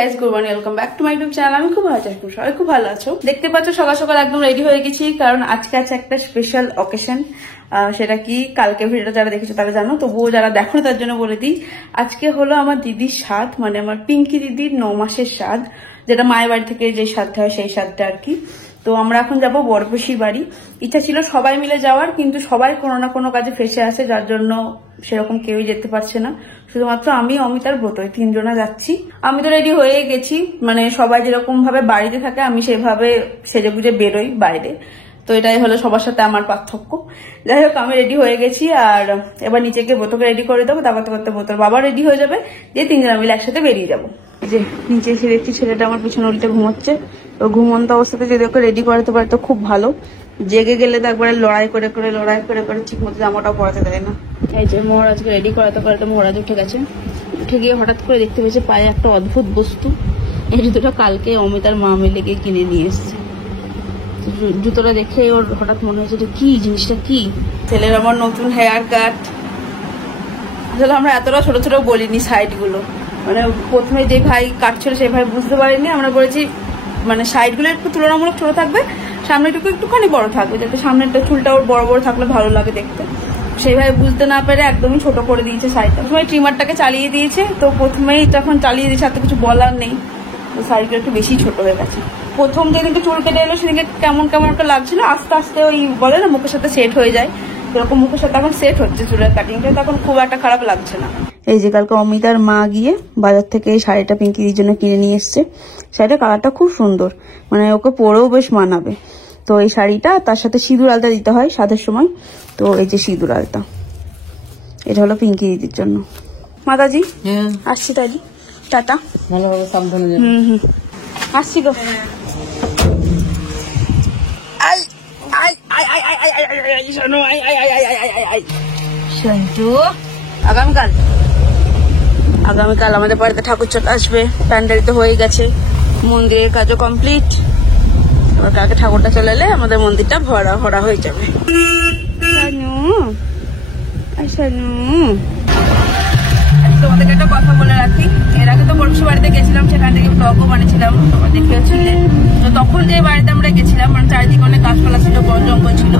guys, good morning, welcome back to my YouTube channel. আমি খুব ভালো আছি, সবাই খুব ভালো আছো। দেখতে পাচ্ছ সকাল সকাল একদম রেডি হয়ে গেছি, কারণ আজকে আছে একটা স্পেশাল অকেশন। সেটা কি, কালকে ভিডিওটা যারা দেখেছো তারা জানো, তবুও যারা দেখো তার জন্য বলে দিই। আজকে হলো আমার দিদির সাধ, মানে আমার পিঙ্কি দিদির 9 মাসের সাধ, যেটা মায়ের বাড়ি থেকে যে সাধটা হয় সেই সাধটা আর কি। তো আমরা এখন যাবো বড়পিসির বাড়ি। ইচ্ছা ছিল সবাই মিলে যাওয়ার, কিন্তু সবাই কোনো না কোনো কাজে ফেসে আসে, যার জন্য সেরকম কেউই যেতে পারছে না। শুধুমাত্র আমি, অমিত আর ব্রত, 3 জনা যাচ্ছি। আমি তো রেডি হয়ে গেছি, মানে সবাই যেরকম ভাবে বাড়িতে থাকে আমি সেভাবে সেজে গুজে বেরোই বাইরে। তো এটাই হলো সবার সাথে আমার পার্থক্য। যাই হোক, আমি রেডি হয়ে গেছি, আর এবার নিচে গিয়ে ব্রতকে রেডি করে দেবো। তা করতে করতে ব্রতর বাবা রেডি হয়ে যাবে, দিয়ে 3 জনা মিলে একসাথে বেরিয়ে যাবো। যে নিচে এসে দেখছি ছেলেটা আমার পিছনে উল্টে ঘুমোচ্ছে। তো ঘুমন্ত অবস্থাতে যদি ওকে রেডি করাতে পারে তো খুব ভালো। জেগে গেলে তো একবারে লড়াই করে ঠিক মতো জামাটাও পরাতে দেয় না। এই যে মহারাজকে রেডি করাতে পারে, মহারাজ উঠে গেছে। উঠে গিয়ে হঠাৎ করে দেখতে পেয়েছে পায়ে একটা অদ্ভুত বস্তু। এই জুতোটা কালকে অমিতার মা মিলে গিয়ে কিনে নিয়ে এসছে। জুতোটা দেখে ওর হঠাৎ মনে হয়েছে যে কি জিনিসটা, কি ছেলের আমার নতুন হেয়ার কাট। আসলে আমরা এতটা ছোট ছোট বলিনি সাইড গুলো, মানে প্রথমে যে ভাই কাটছিল সেই ভাই বুঝতে পারিনি। আমরা বলেছি মানে সাইড গুলো একটু তুলনামূলক ছোট থাকবে, সামনেটুকু একটুখানি বড় থাকবে, যাতে সামনেরটা চুলটা ওর বড় বড় থাকলে ভালো লাগে দেখতে। সেইভাবে বুঝতে না পেরে একদমই ছোট করে দিয়েছে সাইডটা। প্রথমে ট্রিমারটাকে চালিয়ে দিয়েছে, তো প্রথমেই যখন চালিয়ে দিয়েছে আর তো কিছু বলার নেই, তো সাইডটা একটু বেশি ছোট হয়ে গেছে। প্রথম যেদিনকে চুল কেটে এলো সেদিনকে কেমন কেমন একটা লাগছিল, আস্তে আস্তে ওই বলে না মুখের সাথে সেট হয়ে যায়, এরকম মুখের সাথে এখন সেট হচ্ছে চুলের কাটিংটা, তখন খুব একটা খারাপ লাগছে না। এই যে কালকে অমিতার মা গিয়ে বাজার থেকে এই শাড়িটা পিঙ্কির জন্য কিনে নিয়ে এসছে। শাড়িটা কালারটা খুব সুন্দর, মানে ওকে পরেও বেশ মানাবে। তো এই শাড়িটা, তার সাথে সিঁদুর আলতা দিতে হয় সাধের সময়, তো এই যে সিঁদুর আলতা, এটা হলো পিঙ্কি দিদির জন্য। মাতাজি আসছি তাই, টাটা, ভালোভাবে সাবধানে আসছি গো। আগামীকাল আমাদের বাড়িতে ঠাকুর চলে আসবে। প্যান্ডেল তো হয়ে গেছে, মন্দিরের কাজও কমপ্লিট। এবার কালকে ঠাকুরটা চলে এলে আমাদের মন্দিরটা ভরা ভরা হয়ে যাবে। তোমাদেরকে একটা কথা বলে রাখি, এর আগে তো বড়শি বাড়িতে গেছিলাম, সেখান থেকে ব্লগও বানিয়েছিলাম, তোমরা দেখেছিলে। তো তখন যে বাড়িতে আমরা গেছিলাম, মানে চারিদিকে অনেক গাছপালা ছিল, বন জঙ্গল ছিল,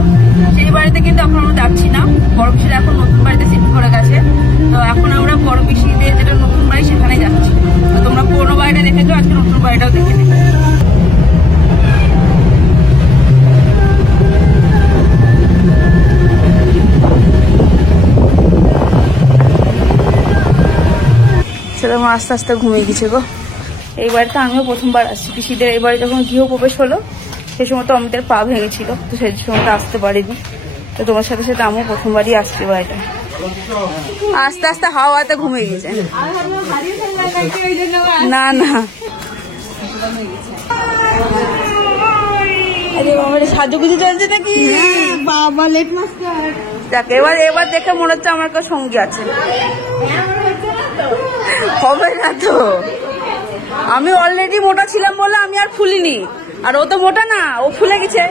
সেই বাড়িতে কিন্তু এখন আমরা যাচ্ছি না। বড় পিসিরা এখন নতুন বাড়িতে শিফট করে গেছে, তো এখন আমরা বড় পিসিদের যেটা নতুন বাড়ি সেখানে যাচ্ছি। তো তোমরা পুরোনো বাড়িটা দেখেছো, আজকে নতুন বাড়িটাও দেখে নেবে। সেটা আমার আস্তে আস্তে ঘুমিয়ে গেছে গো। এই বাড়িতে আমিও প্রথমবার আসছি। পিসিদের এই বাড়ি যখন গৃহপ্রবেশ হলো সেই সময় তো অমিতের পা ভেঙেছিল, তো সেই সময়টা আসতে পারিনি। তো তোমার সাথে সাথে আমিও প্রথমবারই আসছি বাড়িটা। আস্তে আস্তে হাওয়াতে ঘুমিয়ে গেছে। না না, সাজুগুজু চলছে নাকি? বাবা লেট মাস্টার, দেখ এবার দেখে মনে হচ্ছে আমার কাছে সঙ্গী আছে। হবে না তো, আমি অলরেডি মোটা ছিলাম বলে আমি আর ফুলিনি, আর ও তো মোটা না, ও ফুলে গেছে।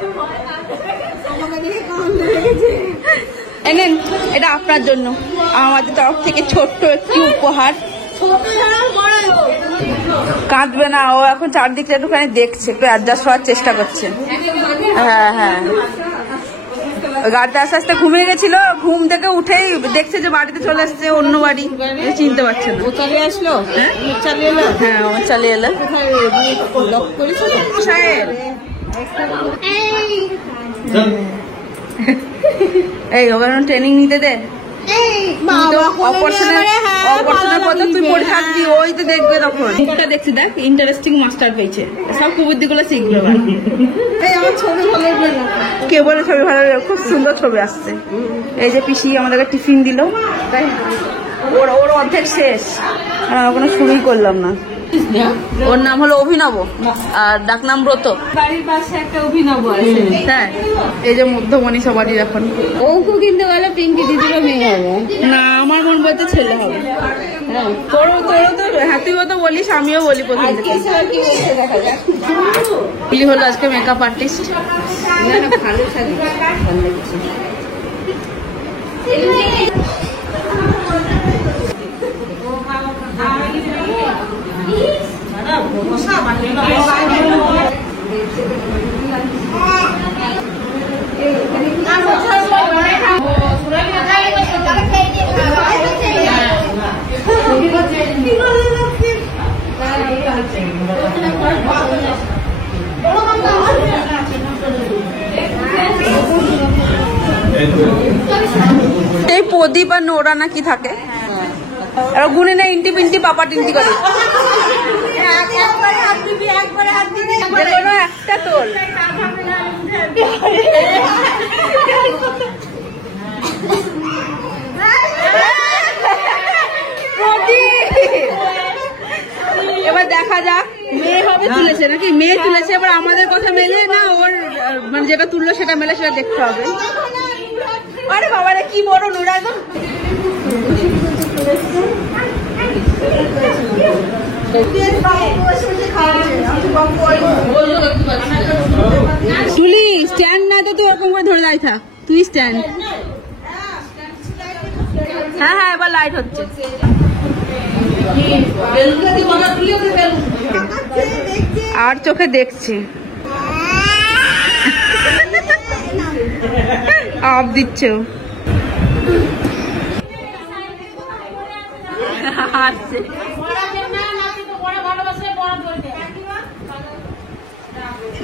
এটা আপনার জন্য আমাদের তরফ থেকে ছোট্ট একটি উপহার। কাঁদবে না, ও এখন চারদিকটা একটুখানি দেখছে, একটু অ্যাডজাস্ট হওয়ার চেষ্টা করছে। হ্যাঁ হ্যাঁ, গাড়িতে আস্তে আস্তে ঘুমিয়ে গেছিল, ঘুম থেকে উঠেই দেখছে যে বাড়িতে চলে আসছে, অন্য বাড়ি, চিনতে পারছে না। ও চালিয়ে আসলো? হ্যাঁ ও চালিয়ে এলো। এই ওখানে ট্রেনিং নিতে দে, তুই পড়ে থাকবি, ওই তো দেখবে তখন। দেখছি দেখ, ইন্টারেস্টিং মাস্টার পেয়েছে, সব কুবুদ্ধি গুলো শিখবে। কে বলে ছবি ভালো? খুব সুন্দর ছবি আসছে। এই যে পিসি আমাদেরকে টিফিন দিল, ওর অর্ধেক শেষ, কোনো শুরুই করলাম না। ওর নাম হলো অভিনব আর ডাক নাম ব্রত। বাড়ির পাশে একটা অভিনব আছে। হ্যাঁ, এই যে মধ্যমণি সবারই এখন। ওকে কিন্তু বলে পিঙ্কি দিদিরও মেয়ে হবে না, আমার মন বলতে ছেলে হবে। তোরও তো হ্যাঁ, তুইও তো বলিস, আমিও বলি প্রথম থেকে। কি হলো আজকে মেকআপ আর্টিস্ট? ভালো শাড়ি ভালো লেগেছে। এই প্রদীপ আর নোরা না কি থাকে, এবার গুনে না ইন্টি পিন্টি পাপা টিন্টি করে একটা তোল। এবার দেখা যাক, মেয়ে হবে তুলেছে নাকি, মেয়ে তুলেছে, এবার আমাদের কথা মেলে না ওর মানে যেটা তুললো সেটা মেলে, সেটা দেখতে হবে। আরে বাবা রে, কি বড় নোরা একদম। তুলি স্ট্যান্ড না তো তুই ওরকম করে ধরে দাঁড়িয়ে থাক, তুই স্ট্যান্ড। হ্যাঁ হ্যাঁ, এবার লাইট হচ্ছে। আর চোখে দেখছি, আপ দিচ্ছ।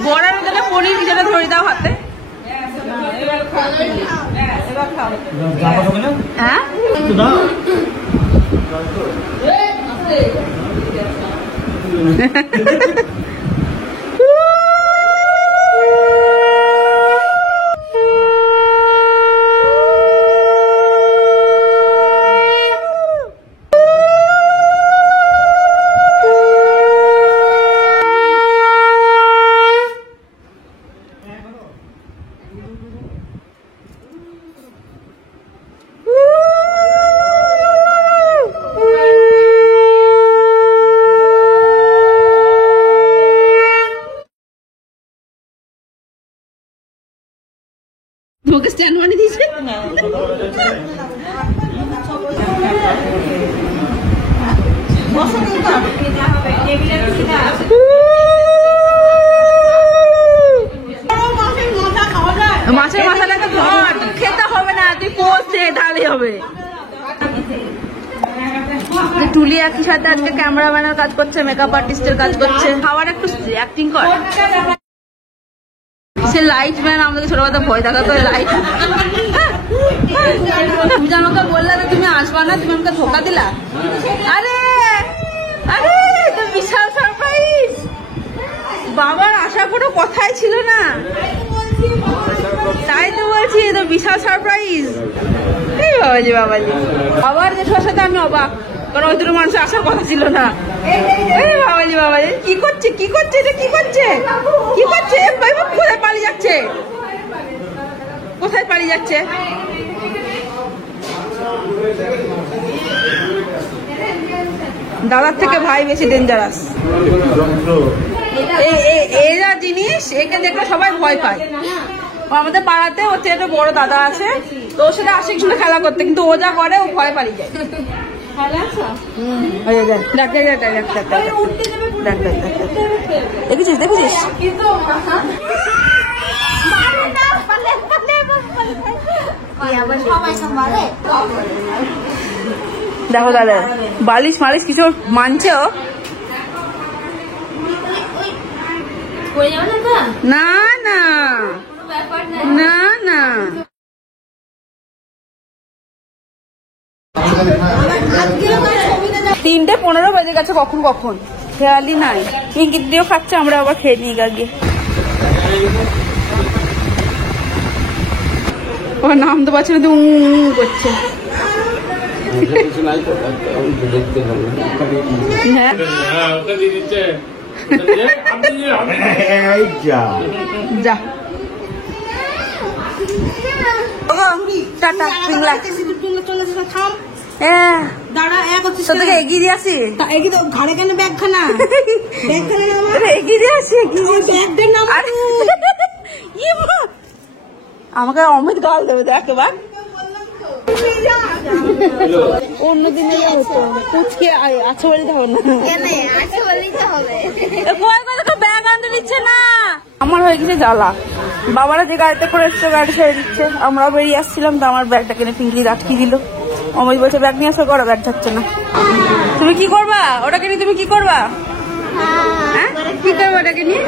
বড়ার ওখানে পনির যেটা ধরে দাও হাতে। হ্যাঁ, ওকে স্ট্যান্ড বানিয়ে দিয়েছে। মাছের মাথাটাকে ধর, খেতে হবে না, তুই পোস্টে ঢালি হবে। টুলি একই সাথে আজকে ক্যামেরাম্যানের কাজ করছে, মেকআপ আর্টিস্টের কাজ করছে। খাওয়ার একটু অ্যাক্টিং কর। সে লাইট ম্যান, আমাকে ছোটবেলা ভয় দেখাতো লাইট। তুমি আমাকে বললে না তুমি আসবা না, তুমি আমাকে ধোকা দিলা। আরে আরে, তো বিশাল সারপ্রাইজ। বাবার আশা কোনো কথাই ছিল না, তাই তো বলছি তো বিশাল সারপ্রাইজ। এই বাবাজি বাবাজি, বাবার জেঠুয়ার সাথে আমি অবাক, কারণ ওই দুটো মানুষের আসার কথা ছিল না। এই বাবাজি বাবাজি, কি করছে কি করছে এটা, কি করছে কি করছে, কোথায় পালিয়ে যাচ্ছে, কোথায় পালিয়ে যাচ্ছে? দাদার থেকে ভাই বেশি ডেঞ্জারাস। এরা জিনিস, একে দেখলে সবাই ভয় পায়। আমাদের পাড়াতে ওর চেয়ে একটা বড় দাদা আছে, তো ওর সাথে আসে একসঙ্গে খেলা করতে, কিন্তু ও যা করে ও ভয় পালিয়ে যায়। দেখেছিস দেখেছিস, দেখো দাদা বালিশ মালিশ কিছু মানছে ও না না না না। 3:15 বেজে গেছে, কখন কখন খেয়ালই নাই। পিঙ্কি দিও খাচ্ছে, আমরা আবার খেয়ে নিই গিয়ে। ও নাম তো পাচ্ছে না, করছে। হ্যাঁ যা টাটা পিংলা এগিয়ে দিয়ে আসি ঘাড়ে কেন ব্যাগখানা এগিয়ে দিয়ে আসি আমাকে অমিত গাল দেবে দেখ এবার অন্য দিনে হতো কুচকে আছে বলতে হবে না ব্যাগ আনতে দিচ্ছে না। আমার হয়ে গেছে জ্বালা, বাবারা যে গাড়িতে করে এসছে গাড়ি ছেড়ে দিচ্ছে, আমরা বেরিয়ে আসছিলাম তো আমার ব্যাগটা কিনে পিঙ্কি আটকে দিল। অমিত বলছে ব্যাগ নিয়ে আসো, করো ব্যাগ থাকছে না। তুমি কি করবা ওটাকে নিয়ে? তুমি কি করবা? কি করবো ওটাকে নিয়ে?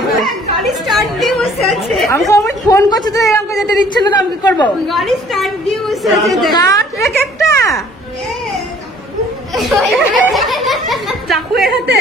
গাড়ি স্টার্ট দিয়ে বসে আছে। আমি অমিত ফোন করছে তো আমাকে যেতে দিচ্ছে না, আমি কি করবো? গাড়ি স্টার্ট দিয়ে বসে আছে। একটা চাকু এর হাতে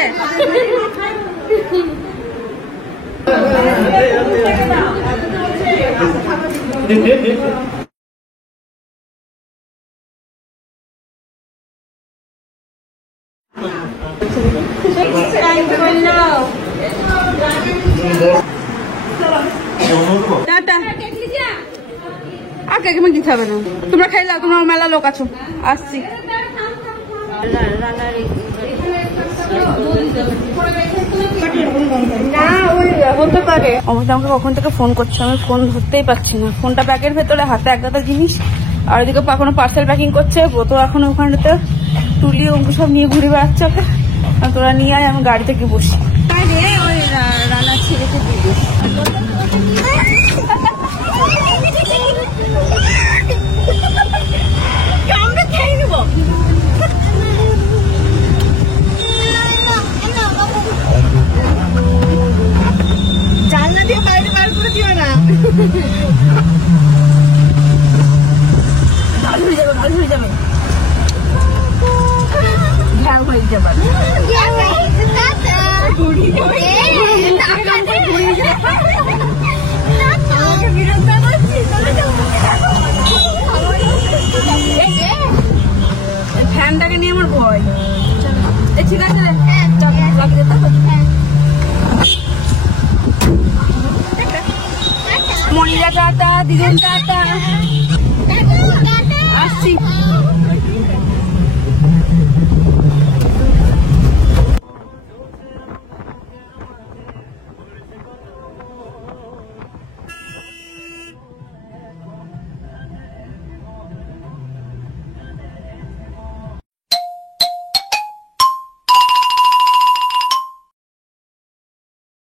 আর কাকিমা কি খাবে না? তোমরা খাইলা, তোমরা মেলা লোক আছো, আসছি। অবশ্যই আমাকে কখন থেকে ফোন করছে, আমি ফোন ধরতেই পারছি না। ফোনটা ব্যাগের ভেতরে, হাতে এক গাদা জিনিস, আর ওইদিকে কোনো পার্সেল প্যাকিং করছে। তো এখন ওখানটাতে টুলি অঙ্কু সব নিয়ে ঘুরে বেড়াচ্ছে ওকে। তোরা নিয়ে আয়, আমি গাড়ি থেকে বসি। রান্না ছেড়েছে দিদি আমরা খেয়ে নেবো। জানলা দিয়ে বাইরে বার করে দিও না, ভালো হয়ে যাবে, ভালো হয়ে যাবে, ঘ্যাও হয়ে যাবে। ফ্যানটাকে নিয়ে আমার ভয়। ঠিক আছে মনিরা টাটা, দিদির টাটা, আসছি।